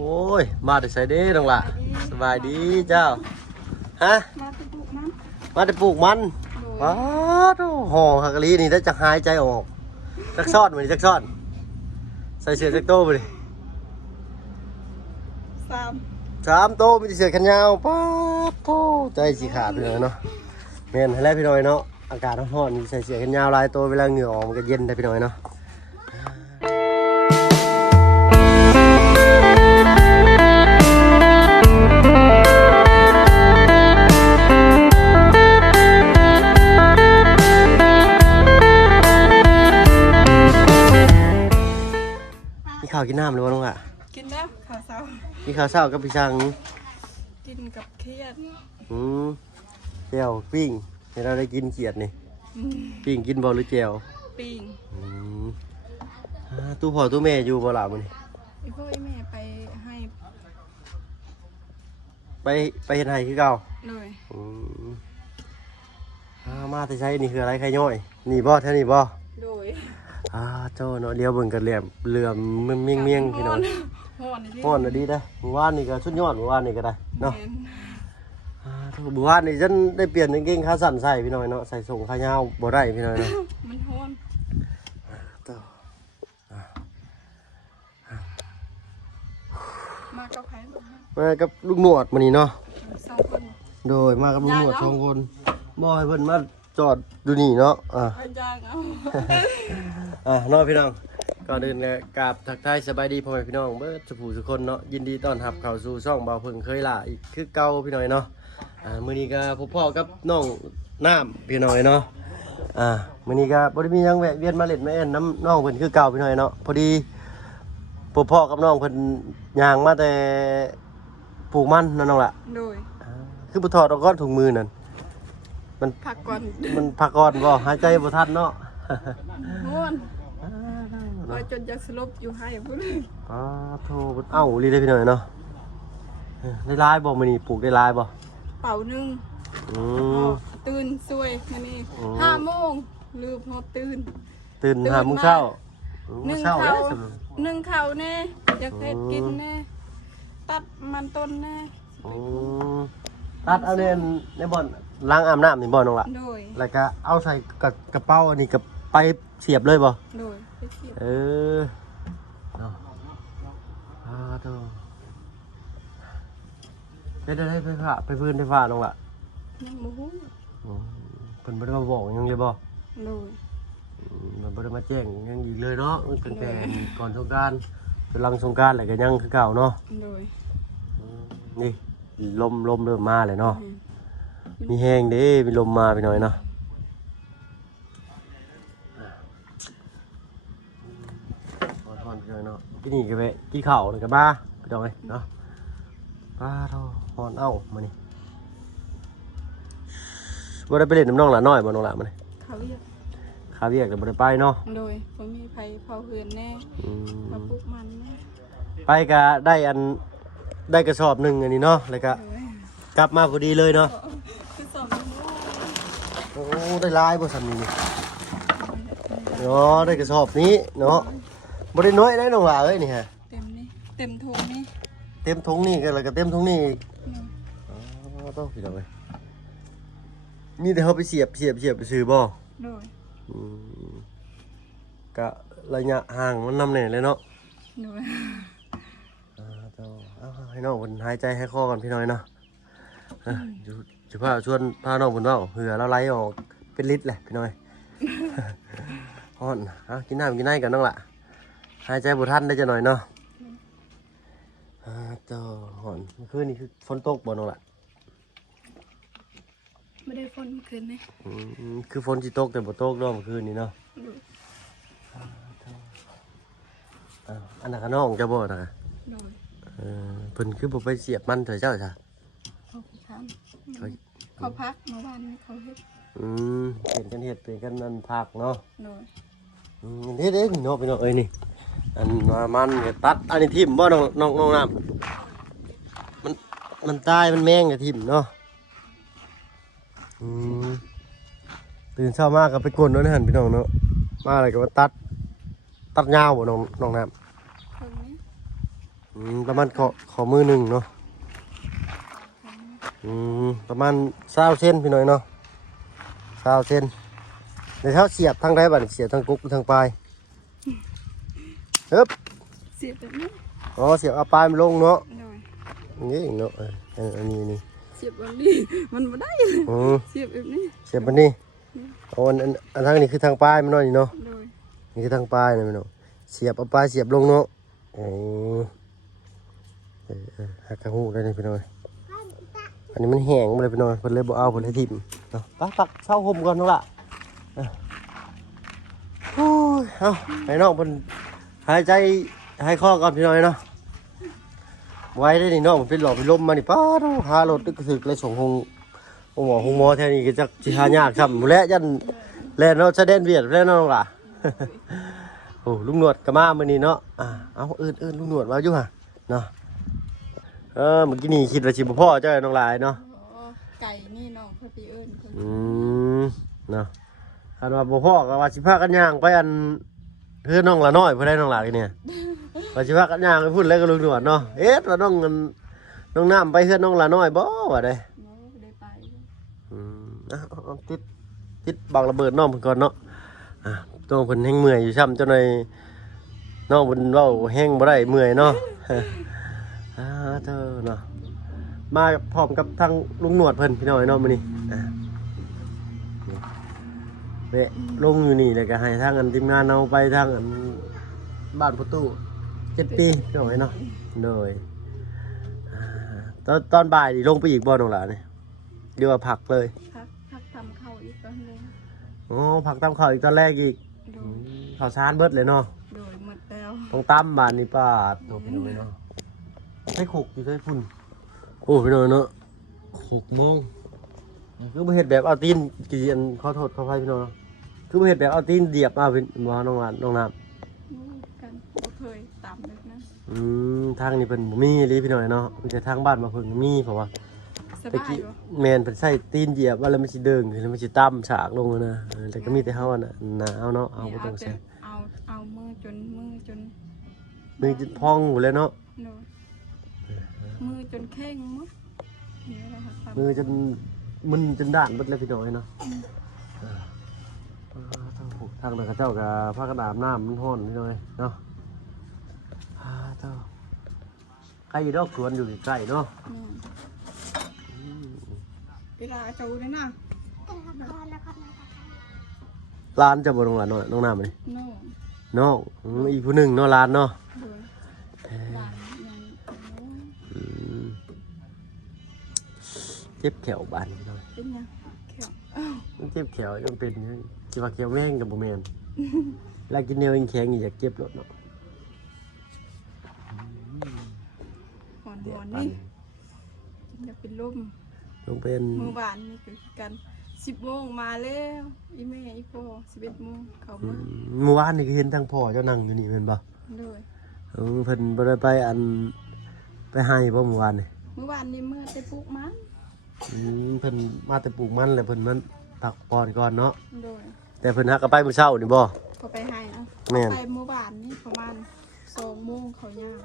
โอ้ยมาแต่ใส่เด้น้องละสบายดีเจ้าฮะมาแต่ปลูกมันว้าวห่อฮักกะลีนี่ได้จะหายใจออกจักซ่อนมาดิจักซ่อนใส่เสื้อจักโต้ไปดิสามโต้มีเสื้อแขนยาวป้าโต้ใจสีขาดเลยเนาะแม่นให้แล้วพี่น้อยเนาะอากาศร้อนๆใส่เสื้อแขนยาวลายโต้เวลาเหงื่อออกมันก็เย็นได้พี่น้อยเนาะข้าวกินน้ำหรือว่าน้องอะกินแล้วข้าวเช้ากินข้าวเช้ากับพี่ช่างกินกับเครียดเจียวปิ้งเห็นเราได้กินเขียดนี่ปิ้งกินบอลหรือเจียวปิ้งตู้พ่อตู้แม่อยู่บ่ล่ะมื้อนี้ไอ้พ่อไอ้แม่ไปให้ไปเฮ็ดให้คือเก่าเลยมาแต่ใช้นี่คืออะไรไข่ย่อยนี่บ่แท้นี่บ่โดยเจ้าเนาะเลี้ยวเบิ่งกันเหลื่อมเมี่ยงพี่น้องฮ้อนดีได้เมื่อวานนี่ก็ชุดยอดเมื่อวานนี่ก็ได้เนาะเมื่อวานนี่ฉันได้เปลี่ยนกางเกงขาสั้นใส่พี่น้อยเนาะใส่ส่งขายาวบ่ได้พี่น้อยเนาะมันฮ้อนมากับใครมากับลูกหนวดมื้อนี้เนาะ2คนโดยมากับลูกหนวด2คนบ่ให้เพิ่นมาจอดดูนี่เนาะน้องพี่น้องก่อนอื่นกราบทักทายสบายดีพ่อแม่พี่น้องเบิดสุผู้สุคนเนาะยินดีต้อนรับเข้าสู่ช่องเบาเพิ่งเคยล่ะอีกคือเก่าพี่น้อยเนาะมื้อนี้ก็พบพ่อกับน้องน้ำพี่น้อยเนาะมื้อนี้ก็บ่ได้มีหยังแวะเวียนมาเล่นมาแอนน้ำน้องเพิ่นคือเก่าพี่น้อยเนาะพอดีพบพ่อกับน้องเพิ่นย่างมาแต่ปลูกมันนั่นน้องล่ะโดยคือบ่ถอดออกก่อนถุงมือนั่นมันพักก่อนบ่หายใจบ่ทันเนาะฮ้อนว่าจนจะสลบอยู่ให้พุ่นโธ่เอ้าลีได้พี่หน่อยเนาะได้ลายบ่มื้อนี้ปลูกได้ลายบ่เป่านึงตื่นสวยแค่นี้5 โมงลืมตื่น5 โมงเช้านึ่งข้าวแน่อยากเฮ็ดกินแน่ตัดมันต้นแน่ตัดเอาในบ่อนล้างอาบน้ำนี่บ่น้องล่ะแล้วก็เอาใส่กระเป๋าอันนี้กับไปเสียบเลยบ่โดยไปเสียบเนาะโธ่ได้ไปผ่าไปพื้นได้ฟ้าน้องล่ะยังบ่ฮู้เพิ่นบ่ได้มาบอกยังเลยบ่โดยมันบ่ได้มาแจ้งยังอีกเลยเนาะตั้งแต่ก่อนสงกรานต์จนหลังสงกรานต์แล้วก็ยังคือเก่าเนาะโดยนี่ลมเริ่มมาเลยเนาะมีแห้งเด้มีลมมาไปหน่อยเนาะทอนไปหน่อยเนาะที่นี่ก็ไปกินข้าวเลยกับบ้าไปดอยเนาะบ้าเท่าฮอนเอ้ามานี่บ่ได้ไปเล่นน้ำน้องหล่ะน้อยบ่น้องหล่ะมานี่ข้าวเวียกแต่บ่ได้ไปเนาะโดยบ่มีไผเผาเฮือนแน่มาปลูกมันแน่ไปก็ได้กระสอบนึงอันนี้เนาะแล้วก็กลับมาพอดีเลยเนาะโอ้ได้ลายบ่สันนี่เนาะได้กระสอบนี้เนาะบ่ได้น้อยได้น้องหล่าเอ้ยนี่ฮะเต็มถุงนี่เต็มถุงนี่ก็แล้วก็เต็มถุงนี่ต้องพี่น้องเอ้ยนี่แต่เฮาไปเสียบไปซื้อบ่โดยก็ระยะห่างมันนำแน่เลยเนาะโดยให้น้องคนหายใจให้คอกันพี่น้อยเนาะจะชวนพาน้องคนเว้าเหือแล้วไหลออกเป็นลิตรแหละพี่น้อยฮ้อนกินน้ำกินไนกันน้องล่ะหายใจบ่ทันได้จะหน่อยเนาะฮ้อนเมื่อคืนนี่คือฝนตกบ่น้องล่ะไม่ได้ฝนคืนนี่คือฝนสิตกแต่บ่ตกเนาะเมื่อคืนนี้เนาะอันนั้นก็น้องจะบ่นะเพิ่นคือบ่ไปเสียบมันเถอะเจ้าจ้ะเขาพักเมื่อวานเขาเฮ็ดเป็นกันนั่นพักเนาะเฮ็ดนี่เนาะพี่น้องเอ้ยนี่อันว่ามันก็ตัดอันนี้ทิ่มบ่น้องน้ำมันตายมันแมงก็ทิ่มเนาะตื่นเช้ามาก็ไปกวนเนาะหั่นพี่น้องเนาะมาอะไรก็ว่าตัดยาวบ่น้องน้ำ ประมาณขอมือหนึ่งเนาะประมาณ20 เซนพี่น้อยเนาะ20 เซนเดี๋ยวเขาเสียบทางใดบัดเสียบทางกุ๊กทางปลายฮึบ เสียบแบบนี้ อ๋อเสียบเอาปลายมันลงเนาะ โดย นี่เนาะอันนี้นี่ เสียบแบบนี้มันบ่ได้เลยเสียบแบบนี้ เสียบมันนี่อ๋ออันทางนี้คือทางปลายมันเนาะนี่เนาะ โดย นี่คือทางปลายนะพี่น้องเสียบเอาปลายเสียบลงเนาะโอ้หักกระหูได้เลยพี่น้องอันนี้มันแห้งมาเลยพี่น้องเพิ่นเลยบ่เอาเพิ่นเลยทิ่มเนาะปักเช่าห่มก่อนเนาะล่ะโอ้ยเอาให้น้องเพิ่นหายใจหายคอก่อนพี่น้อยเนาะไว้ได้นี่น้องมันเป็นหลอดเป็นลมมานี่ป้าต้องหารถตึกสึกเลยส่งหงหมอแท้นี่ก็จะสิหายากซ้ำและยันแล่นเนาะแสดงเวียดแล้วน้องล่ะ โอ้ลุงหนวดก็มามื้อนี้เนาะเอาเอิ้นลุงหนวดมาอยู่ห่ะเนาะเมื่อกี้นี่คิดว่าสิบ่พอเจ้าน้องหลายเนาะ ไก่นี่น้องเพื่อพี่เอิญ เนาะคันว่าบ่พอก็ว่าสิพากันย่างไปอันเพื่อนน้องละน้อยเพิ่นได้น้องหลายเนี่ยว่าสิพากันย่างไปพุ่นแล้วก็ลุงหนวดเนาะว่าน้องน้ำไปเพื่อนน้องละน้อยบ่ว่าได้ ได้ไป เอาติดบังระเบิดน้องเพิ่นก่อนเนาะต้องเพิ่นแห้งเมื่อยอยู่ซ้ำเจ้าหน่อยน้องเพิ่นเว้าแห้งบ่ได้เมื่อยเนาะเธอเนาะมาพร้อมกับทางลุงหนวดเพิ่นพี่น้อยเนาะมื้อนี้นี่ลงอยู่นี่เลยก็ให้ทางอันทีมงานเอาไปทางอันบ้านประตู7 ปีพี่น้อยเนาะโดยตอนบ่ายนี่ลงไปอีกบ่น้องหลานนี่เดี๋ยวว่าพักเลย พักทำข้าวอีกตอนนึง อ๋อผักตำข้าวอีกตอนแรกอีกข้าวสารเบิดเลยเนาะ โดยหมดแล้ว ต้องตำบานนี่ป้าโตพี่น้อยเนาะให้ขกอยู่ใส่พุ่นโอ้พี่น้อยเนาะ6 โมงคือบ่เฮ็ดแบบเอาตีนกี่อันขอโทษขออภัยพี่น้องคือบ่เฮ็ดแบบเอาตีนเดียบมาเป็นบ่น้องหลานน้องน้ำ กันเคยตามเลยนะ ทางนี้เพิ่นบ่มีเลยพี่น้อยเนาะมีแต่ทางบ้านมาเพิ่นมีเพราะว่า ส ตะ บาย กี้ บ่ แม่นเพิ่นใส่ตีนเหยียบว่าแล้วมันสิเด้งขึ้นแล้วมันสิต่ำฉากลงนะแต่ก็มีแต่เฮาน่ะหนาวเนาะเอาบ่ต้องใส่ เอามือจน มือจะพองอยู่เลยเนาะ มือจนแข้งมั้งนี่แหละค่ะ มือจนมึนจนด่านหมดเลยพี่น้อยเนาะทางนั้นเจ้ากับพากันอาบน้ำมันร้อนพี่น้อยเนาะเจ้าใกล้ดอกสวนอยู่ใกล้เนาะ เวลาจะดูเลยนะ ร้านจะบ่ลงหลานน้องน้ำนี่ โน่ น้องอีกผู้หนึ่งเนาะร้านเนาะ โดยบ้านยัง เจ็บแขวบานพี่น้อย เป็นยังแข็ง มันเจ็บแขวยังเป็นจิว่าแขวแม่งกับบ่แม่นแล้วกินแนวแข็งๆนี่อยากเจ็บรถเนาะ หอนนี่จะเป็นลม ต้องเป็น มือบ้านนี่คือกัน10 โมงมาแล้วอีแม่อีพ่อ11 โมงเขามา เมื่อวานนี่ก็เห็นทางพ่อเจ้านั่งอยู่นี่แม่นบ่ โดย เพิ่นบ่ได้ไปไปให้บ่เมื่อวานนี่ เมื่อวานนี้เมื่อไปปลูกมัน เพิ่นมาแต่ปลูกมันแล้วเพิ่นมันพักผ่อนก่อนเนาะ โดย แต่เพิ่นฮักก็ไปมื้อเช้านี่บ่ เขาไปให้นะ แม่น ไปเมื่อวานนี้ประมาณ2 โมงเขาย่าง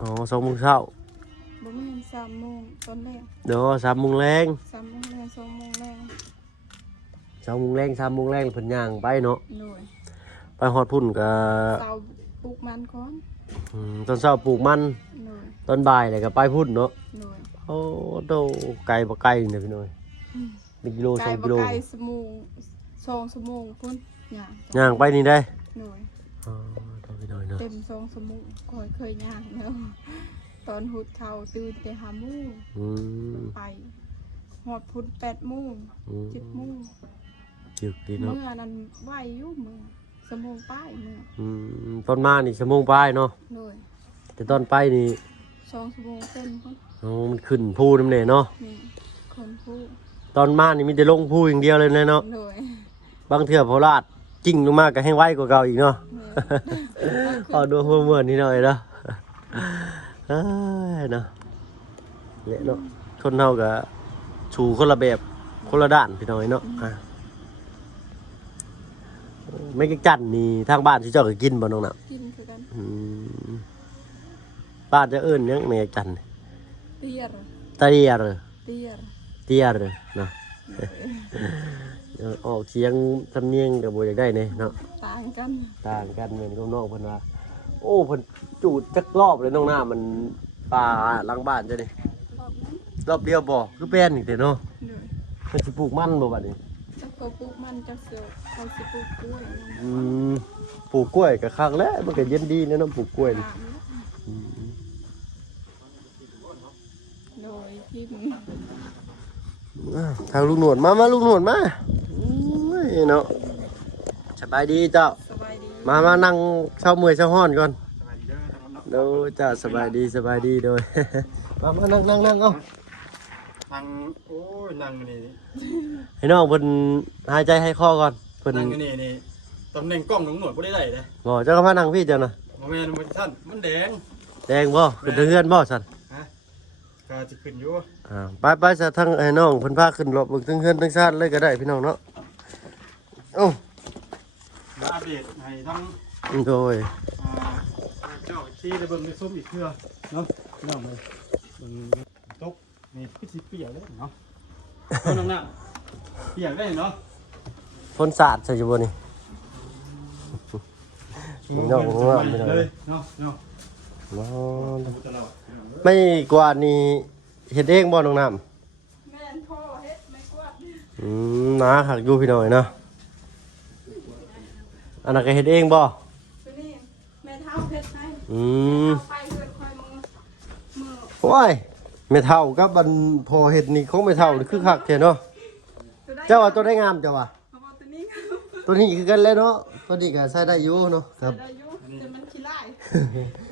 อ๋อ2 โมงเช้า บ่แม่น3 โมงตอนแรก เดี๋ยว3 โมงแรง 3 โมงแรง2 โมงแรง 2 โมงแรง3 โมงแรงเพิ่นย่างไปเนาะ โดย ไปฮอดพุ่นก็ เสาปลูกมันก่อน ตอนเช้าปลูกมัน โดย ตอนบ่ายแล้วก็ไปพุ่นเนาะ โดย โอ้โตไกลบ่ไกลเนี่ยพี่น้อย1 กิโล ไก่ 2 บ่ กิโล ไก่สมง2 ชั่วโมงพุ่นย่าง ย่างไปนี่ได้ โดย อ๋อโตพี่น้อยเนาะ เต็ม2 ชั่วโมงก็เคยย่างแล้วตอนหุดเข่าตื่นแต่5 โมง อืม ไปหอดพุ่น8 โมง 7 โมง จึกดีเนาะ เมื่อนั้นไหวอยู่เมื่อสมงป้ายเมื่อ ตอนมานี่ชั่วโมงปลายเนาะ โดย แต่ตอนไปนี่ 2 ชั่วโมงเต็มพุ่น มันขึ้นภูน้ำเน่เนาะ นี่คนผู้ ตอนมานี่มีแต่ลงภูอย่างเดียวเลยเนาะ โดย บางเทื่อโพลาดจิ้งลงมาก็แห้งไวกว่าเก่าอีกเนาะ เอาดูหัวเหมือนนิดหน่อยเนาะเอ้ยเนาะเละเนาะคนเฮาก็ชูคนละแบบคนละด้านพี่น้อยเนาะไม่กินจันนี่ทางบ้านที่เจ้าก็กินบ่น้องน่ะ กินคือกัน ไป ป้าจะเอิ้นหยังแม่จัน เตียร์ เตียร์ เตียร์ เตียร์เนาะ ออกเสียงสำเนียงก็บ่อยากได้เนาะ ต่างกัน ต่างกันเหมือนกับน้องเพิ่นว่าโอ้เพิ่นจูดจักรอบเลยน้องน้ามันป่าหลังบ้านจ้ะนี่ รอบนั้นรอบเดียวบ่คือแป้นอีกแต่เนาะ เลย มันสิปลูกมันบ่บัดนี้ จะเขาปลูกมันจะเสือเขาสิปลูกกล้วย อืมปลูกกล้วยก็คักแล้วมันก็เย็นดีนะเนาะปลูกกล้วยนี่ ตามนะ อืม โดยที่มึง ทางลูกหนวดมาลูกหนวดมาอุ้ยเนาะสบายดีเจ้า สบายดี มานั่งเช้าเมื่อยเช้าฮ้อนก่อนโดยจ้าสบายดีโดย มานั่งเอา นั่งโอ้ยนั่งนี่ ให้น้องเพิ่นหายใจให้คอก่อนเพิ่น นั่งนี่ตำแหน่งกล้องหนุ่มหนวดบ่ได้เลย บ่เจ้าก็มานั่งพี่เจ้าน่ะ โมเมนต์มันท่านมันแดง แดงบ่ขึ้นทางเฮือนบ่ซั่น ฮะก็จะขึ้นอยู่ ไปซะทั้งไอ้น้องเพิ่นพาขึ้นรถเบิ่งทั้งเฮือนทั้งชาติเลยก็ได้พี่น้องเนาะโอ้ มาอัปเดตให้ทั้ง โดย เจ้าที่ได้เบิ่งได้ส้มอีกเทื่อเนาะพี่น้องเลยเบิ่งตกนี่คือสิเปียกเลยเนาะน้องน่ะเปียกได้เนาะ ฝนสาดใส่อยู่บ่นี่ น้องว่าไม่ได้ เลยเนาะเนาะ เนาะ ตลอด ไม่กว่านี่เฮ็ดเองบ่น้องน้ำ แม่นพ่อเฮ็ดไม่กวาด น้าหักอยู่พี่น้อยเนาะอันนั้นก็เฮ็ดเองบ่ ตัวนี้แม่เท้าเฮ็ดให้ อืม เอาไปเพื่อนคอยมือ โอ้ยแม่เฒ่ากับอันพอเฮ็ดนี่ของแม่เฒ่านี่คือคักแท้เนาะเจ้าว่าตัวได้งามเจ้าว่า เอามาตัวนี้ ตัวนี้คือกันเลยเนาะตัวนี้ก็ใช้ได้อยู่เนาะครับ ได้อยู่แต่มันขี้ไล่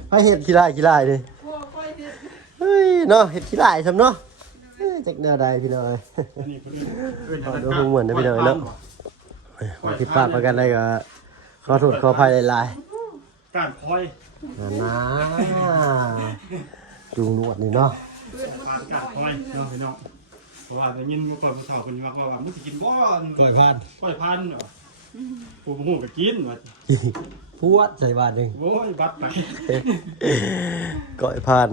ไปเฮ็ดขี้ร้ายเลย พวกคอยเฮ็ด เฮ้ยเนาะเฮ็ดขี้ร้ายซำเนาะจักแนวใดพี่น้อย อันนี้เพิ่น ขอดูเหมือนนะพี่น้อยเนาะมาผิดพลาดประกันได้ก็ขอโทษขออภัยหลาย การคอย ๆนะจูงหนวดนี่เนาะ การคอยเนาะพี่น้องเพราะว่าได้ยินก่อนผู้สาวคนนี้ว่ามึงสิกินบ่ กล้วยพาน ก้อยพันเหรอผู้หูก็กินว่า พวดใส่บาทหนึง โอ้ยบัดไป กล้วยพาน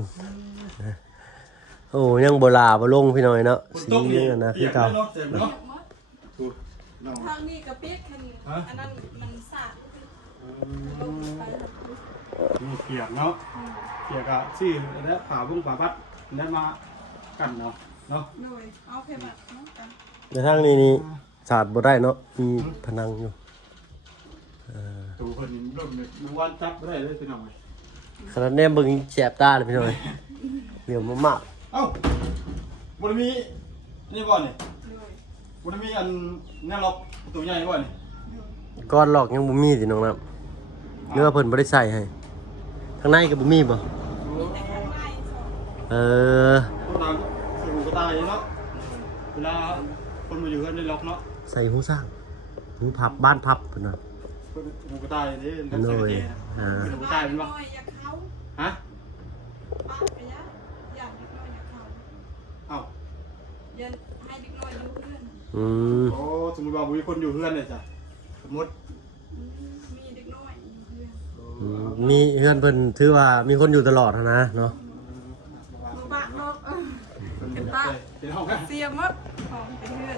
โอ้ยังโบราณบ่ลงพี่น้อยเนาะสียังนะพี่เก่า เจ็บเนาะถูกน้อง ทางนี้กระเปียกแค่นี้อันนั้นมันสาดลงไป นี่เปียกเนาะเปียกอะชื่อแล้วผ่าบุ้งผ่าบัดแล้วมากันเนาะเนาะ หน่อยเอาแค่แบบน้องกัน ในทางนี้นี่สาดบ่ได้เนาะมีพนังอยู่ ตัวคนนี้ร่มเลยมันวันจับไม่ได้เลยพี่น้อง ขนาดแนมเบิ่งแสบตาเลยพี่น้อยเหนียวมาก เอ้าบนมีนี่บ่เนี่ย หน่อย บนมีอันแน่ล็อกตัวใหญ่บ่เนี่ย ๆก้อนหลอกยังบ่มีสิน้องน้ำเนื้อเพิ่นบ่ได้ใส่ให้ข้างในก็บ่มีบ่ แต่ข้างในสอง เออ ต้นน้ำสูงกระต่ายเนาะเวลาคนมาอยู่กันในล็อกเนาะ ใส่หูสร้างหูพับบ้านพับเพิ่นน่ะ หูกระต่ายนี่เล่นใส่กระเทียหูกระต่ายเป็น น้ บ่ อยอย่าเขา ฮะ ป้าไปยะอย่าเด็กน้อยอย่าเขา เอ้า อย่าให้เด็กน้อยอยู่เพื่อน อืม โอ้สมมติว่ามีคนอยู่เพื่อนเลยจ้ะสมมติ มีเด็กน้อยอยู่เพื่อน มีเพื่อนเพิ่นถือว่ามีคนอยู่ตลอดหั้นนะเนาะ มือบ้านนอกกันตา เป็นห้องแค่ เสียมดของเป็นเพื่อ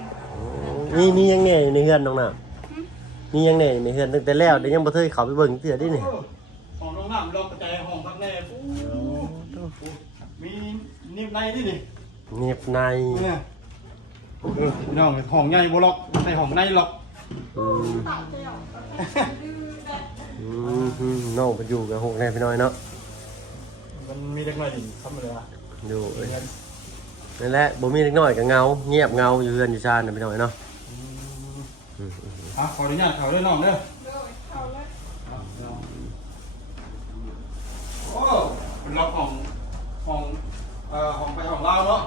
น มียังไงในเฮือนน้องน้ำมียังไงในเฮือนตั้งแต่แล้วเดี๋ยวยังบ่เคยเข้าไปเบิ่งเทื่อดินี่ ห้องน้องน้ำล็อกกระจายห้องข้างในปูมีนิ่มในนี่นี่ เงียบใน เนี่ยพี่น้องห้องใหญ่บ่ล็อกในห้องในล็อก อืม ตาเจ้าดื้อแดด น้องเพิ่นอยู่กับหกแน่พี่น้อยเนาะ มันมีเล็กน้อยดิทำเลยอ่ะ อยู่นั่นแหละบ่มีเล็กน้อยก็เงาเงียบเงาอยู่เฮือนอยู่ชานน่ะพี่น้อยเนาะ ขออนุญาตเขาด้วยน้องเด้อ เลยเขาเลย โอ้เป็นล็อกห้องห้องไปห้องเราเนาะ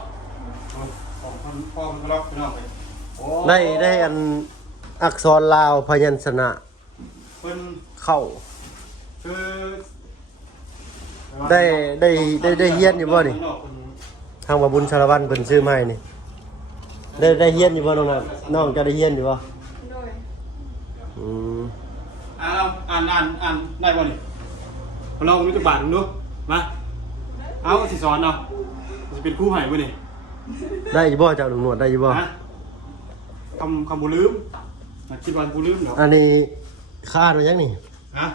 ห้องพ่อมันล็อกพี่น้องไป ได้อันอักษรลาวพยัญชนะ เป็น เข้า คือ ได้เฮียนอยู่บ่นี่ทางบาบุญชาละวันเพิ่นซื้อมาให้นี่ได้เฮียนอยู่บ่น้องน่ะน้องจะได้เฮียนอยู่บ่ เลย อืม อ่านได้บ่นี่เรามีตัวบาทดูมา ได้ เอาสิสอนเอาจะเป็นครูให้มื้อนี่ ได้อยู่บ่เจ้าหนุ่มหนวดได้อยู่บ่ นะคำบ่ลืมคิดว่าบ่ลืมเนาะ อันนี้คาดไว้ยังนี่ ฮะ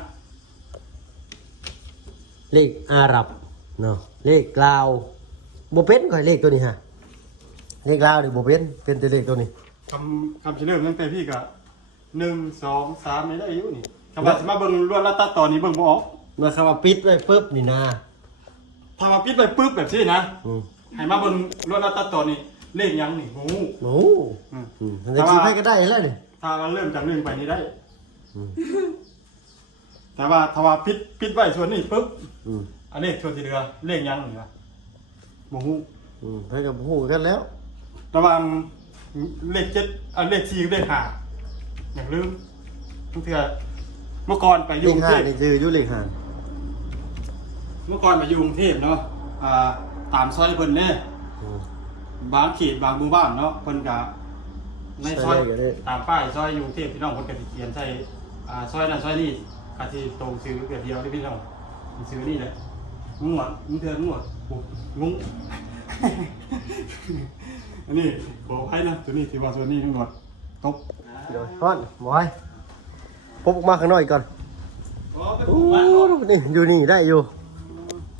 เลขอาหรับเนาะเลขลาวบ่เป็นข่อยเลขตัวนี้ฮะเลขลาวนี่บ่เป็นแต่เลขตัวนี้ คำสิเริ่มตั้งแต่พี่ก็1 2 3นี่ได้อยู่นี่คำว่าสิมาเบิ่งรวดรัดตัดตอนนี้เบิ่งบ่ออก เมื่อคำว่าปิดไว้ปุ๊บนี่นะ ถ้ามาปิดไปปึ๊บแบบนี้นะ อืม ให้มาเบิ่งรวดรัดตัดตอนนี้เลขหยังนี่โอ้โห โอ้มันจะคิดให้ก็ได้แล้วนี่ ถ้าเราเริ่มจาก1ไปนี่ได้ อืม แต่ว่าถ้าว่าปิดไว้ส่วนนี้ปึ๊บ อืม อันเลขส่วนที่เหลือเลขหยังนี่วะบ่ฮู้ ให้กับฮู้กันแล้ว ระหว่างเลข7เลข4กับเลข5อย่างลืมทุกเทื่อเมื่อก่อนไปอ เล ยู่ ข กรุง ห้า เทพ นี่คืออยู่เลขห้า เมื่อก่อนไปอยู่กรุงเทพเนาะตามซอยเพิ่นเด้ อืม บางเขตบางหมู่บ้านเนาะเพิ่นก็ในซอย ใช่เลยก็ได้ ตามป้ายซอยอยู่กรุงเทพพี่น้องเพิ่นก็สิเขียนใส่ซอยนั้นซอยนี้ก็สิตรงชื่อแบบเดียวที่พี่น้องชื่อนี่แหละงวดมึงเทื่องวดโอ้งง อันนี้บอกให้นะตัวนี้ที่ว่าตัวนี้งวดตบ เดี๋ยวฮ้อนบ่ให้พบออกมาข้างนอกอีกก่อน อ๋อเป็น โอ้ บ้านเนาะ นี่อยู่นี่ได้อยู่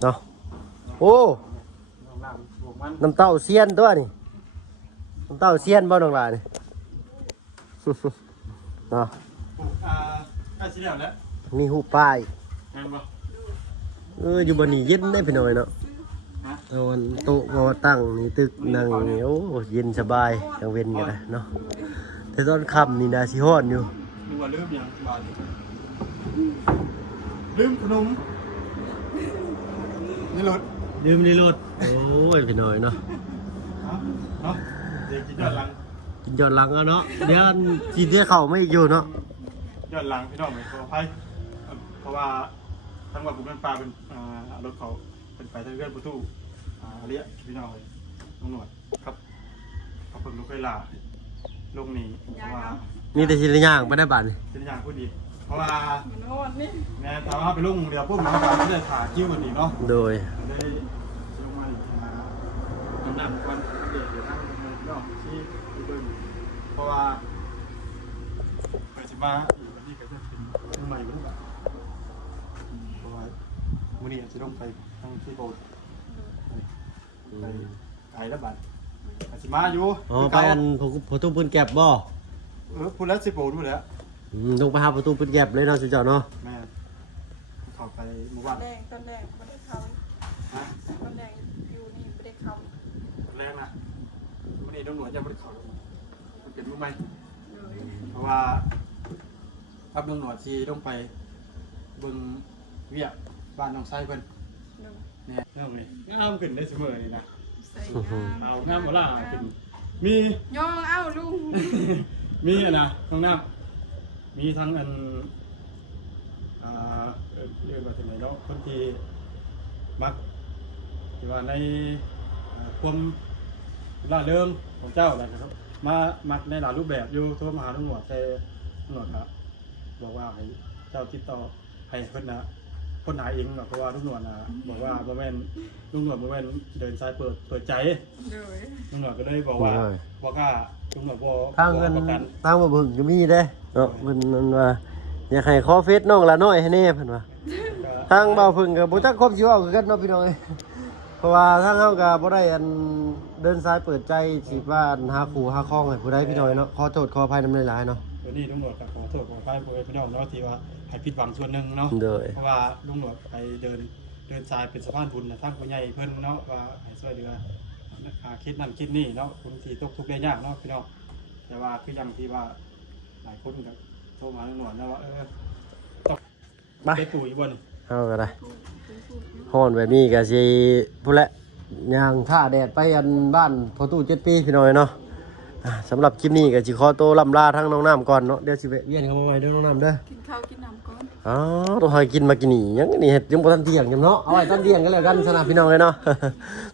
เนาะโอ้ น้ำบวกมัน น้ำเต้าเซียนตัวนี่น้ำเต้าเซียนบ่น้องหลานนี่ เนาะ บวกใกล้สิแล้วแล้ว มีหูป้าย แม่นบ่ อยู่บนนี้เย็นได้พี่น้อยเนาะ ฮะ เอาอันโต๊ะมาตั้งนี่ตึกนั่งนี่โอ้เย็นสบายกลางเว้นกันนะเนาะแต่ตอนค่ำนี่น่าสิฮ้อนอยู่ นึกว่าลืมหยังบาดลืมขนมนี่รถ ดื่มในรถโอ้ยพี่น้อยเนาะ เนาะเด็กกินย้อนหลัง กินยอดหลังเอาเนาะเดี๋ยวกินเดี๋ยวเข้าไม่อยู่เนาะ ย้อนหลังพี่น้องไปขออภัยเพราะว่าทั้งว่าผมเป็นปลาเป็นรถเขาเป็นไปทางเรื่องประตูเรียกพี่น้องเลยน้องหนวดครับเขาเพิ่งลูกเคยลาลงนี้เพราะว่า มีแต่สิริย่างบ่ได้บาดนี่ เป็นอย่างพูดดีเพราะว่า มันโอนนี่ แม่ถามว่าไปลงเรือปุ๊บมันไม่ได้ถ่ายคิ้วกันอีกเนาะ โดย ได้ลงมาอีกน้ำหนักวันเด็กเดี๋ยวนั่งนอกที่เบิ้งเพราะว่าไปสิมาอีกวันนี้ก็จะเป็นเรื่องใหม่เหมือนกันเพราะว่าวันนี้จะต้องไปทางที่โบสถ์ไปไกลแล้วบัดไปสิมาอยู่ อ๋อไปอันประตูปืนแก็บบ่ พูดแล้วสิโบสถ์พูดแล้ว ลงไปหาประตูปืนแก็บเลยเนาะสิเจ้าเนาะ แม่เข้าไปหมู่บ้าน ต้นแดงไม่ได้เขา ฮะ ต้นแดงอยู่นี่ไม่ได้เขา แรงนะวันนี้ตำรวจจะบริเขามันเป็นรู้ไหม เลย เพราะว่ารับตำรวจที่ต้องไปเบิ่งเวียบ้านน้องไส้เพิ่น เลย เนี่ยเรื่องนี้งามขึ้นได้เสมอเลยนะ ใส่งาม เอางามบ่ล่ะขึ้นมี ย่องเอ้าลุง มีอะนะน้องน้ำมีทั้งอันเรียกว่าที่ไหนเนาะคนที่มักที่ว่าในความล่าเริงของเจ้าอะไรนะครับมามักในหลายรูปแบบอยู่โทรมาหาตำรวจแต่ตำรวจครับบอกว่าให้เจ้าติดต่อให้เพิ่นนะคนหาเองเพราะว่าตำรวจนะบอกว่าบ่แม่นตำรวจบ่แม่นเดินสายเปิดใจ เลย ตำรวจก็เลยบอกว่าบอกว่าตำรวจบ่ ทางเงิน ประกัน ทางบ่เบิ่งก็มีเด้เนาะเพิ่นนั่นว่าอยากให้ขอเฟซน้องละน้อยให้แน่เพิ่นว่าทางเบาพึ่งก็บ่จักครบสิเว้าคือกันเนาะพี่น้องเอ้ยเพราะว่าทางเฮาก็บ่ได้อันเดินสายเปิดใจสิว่าอันหาคู่หาครองให้ผู้ใดพี่น้อยเนาะขอโทษขออภัยนำหลายๆเนาะ วันนี้ตำรวจก็ขอโทษขออภัยพวกพี่น้องเนาะที่ว่าให้ผิดหวังส่วนหนึ่งเนาะ โดย เพราะว่าตำรวจไปเดินสายเป็นสะพานบุญนะทางผู้ใหญ่เพิ่นเนาะว่าให้ช่วยเหลือคิดนั่นคิดนี่เนาะคนที่ตกทุกข์ได้ยากเนาะพี่น้องแต่ว่าคืออย่างที่ว่าหลายคนก็โทรมาตำรวจนะว่าต้อง ไป ไปปู่อีกบ่นี่ เฮาก็ได้ฮ้อนแบบนี้ก็สิพุ่นแหละย่างท่าแดดไปอันบ้านพ่อตู้7ปีพี่น้อยเนาะสำหรับคลิปนี้ก็สิขอตัวล่ำลาทั้งน้องน้ำก่อนเนาะเดี๋ยวสิแวะเวียนเข้ามาใหม่เด้อน้องน้ำเด้อ กินข้าวกินน้ำก่อน อ๋อต้องให้กินมากินนี่ยังนี่เฮ็ดยังบ่ทันเที่ยงยังเนาะเอาไว้ตอนเที่ยงกันแล้วกันสนับพี่น้องเลยเนาะ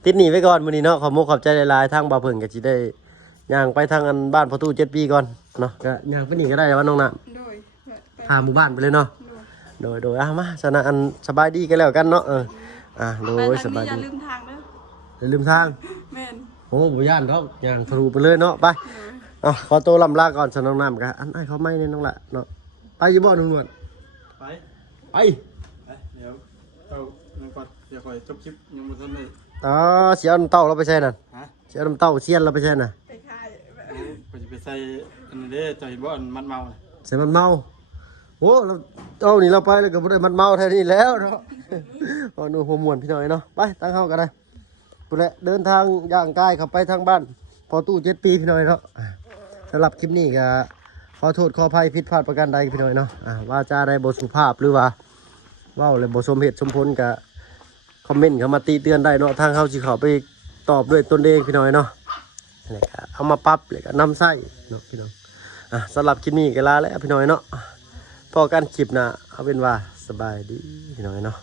ติดหนีไว้ก่อนมื้อนี้เนาะขอมุกขอบใจหลายๆทางบ่าวเพิ่งก็สิได้ย่างไปทางอันบ้านพ่อตู้7ปีก่อนเนาะก็ย่างไปนี่ก็ได้ว่าน้องน่ะ โดยไป พาหมู่บ้านไปเลยเนาะ โดย โดยมาสนะอันสบายดีกันแล้วกันเนาะ โด ไป ย ทาง สบาย นี้อย่า ดี ลืมทางเด้อ อย่าลืมทาง แม่น โอ้บ่ย่านดอกย่างทะลุไปเลยเนาะไปขอตัวลำลาก่อนสนองน้ำกันอันไอ้เขาไม่เนี่ยน้องละเนาะไปอยู่บ่หนุ่มนวล ไป ไป เดี๋ยวเอานั่นก่อนเดี๋ยวคอยจบคลิปยังบ่ทันได้ เสียน้ำเต้าเราไปใช่น่ะ ฮะ เสียน้ำเต้าเสียนเราไปใช่น่ะ ไปขาย ก็จะไปใส่อันนี้เด้จะเห็นว่าอันมันเมาน่ะ ใส่มันเมาโอ้เราเอานี่เราไปแล้วก็บ่ได้มันเมาแท้นี่แล้วเนาะเอาหนูหัวม่วนพี่น้อยเนาะไปตั้งเฮากันเลยปุ๊แหละเดินทางย่างกายเข้าไปทางบ้านพอตู้7 ปีพี่น้อยเนาะสำหรับคลิปนี้ก็ขอโทษขออภัยผิดพลาดประการใดพี่น้อยเนาะว่าจาใดบ่สุภาพหรือว่าเว้าเลยบ่สมเหตุสมผลก็คอมเมนต์เข้ามาติเตือนได้เนาะทางเฮาสิเข้าไปตอบด้วยตนเองพี่น้อยเนาะนี่ก็เอามาปรับแล้วก็นำใส่เนาะพี่น้องสำหรับคลิปนี้ก็ลาแล้วพี่น้อยเนาะพอกันคลิปหน้าเอาเป็นว่าสบายดีพี่น้อยเนาะ